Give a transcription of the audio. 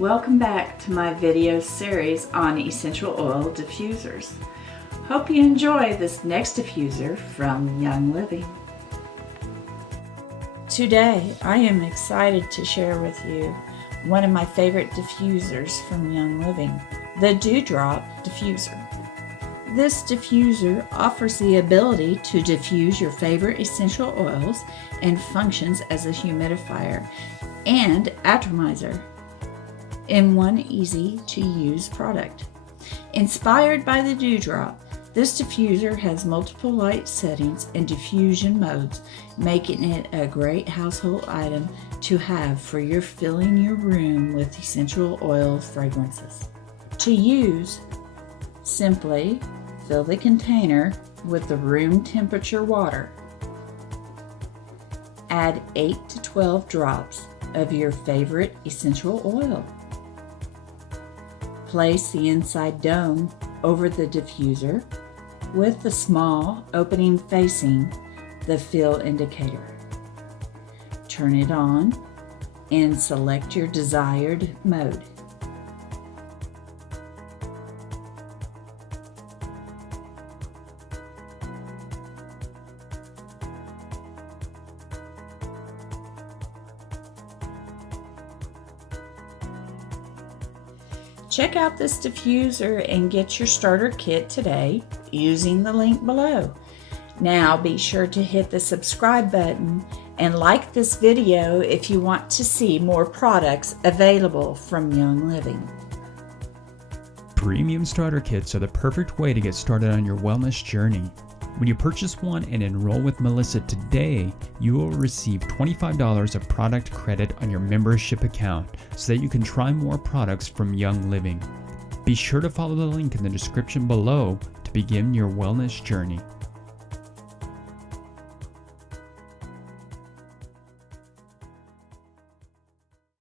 welcome back to my video series on essential oil diffusers. Hope you enjoy this next diffuser from Young Living. Today I am excited to share with you one of my favorite diffusers from Young Living, the Dewdrop Diffuser. This diffuser offers the ability to diffuse your favorite essential oils and functions as a humidifier and atomizer in one easy-to-use product. Inspired by the Dewdrop, this diffuser has multiple light settings and diffusion modes, making it a great household item to have for your filling your room with essential oil fragrances. To use, simply fill the container with the room temperature water. Add 8 to 12 drops of your favorite essential oil. Place the inside dome over the diffuser with the small opening facing the fill indicator. Turn it on and select your desired mode. Check out this diffuser and get your starter kit today using the link below. Now be sure to hit the subscribe button and like this video if you want to see more products available from Young Living. Premium starter kits are the perfect way to get started on your wellness journey. When you purchase one and enroll with Melissa today, you will receive $25 of product credit on your membership account so that you can try more products from Young Living. Be sure to follow the link in the description below to begin your wellness journey.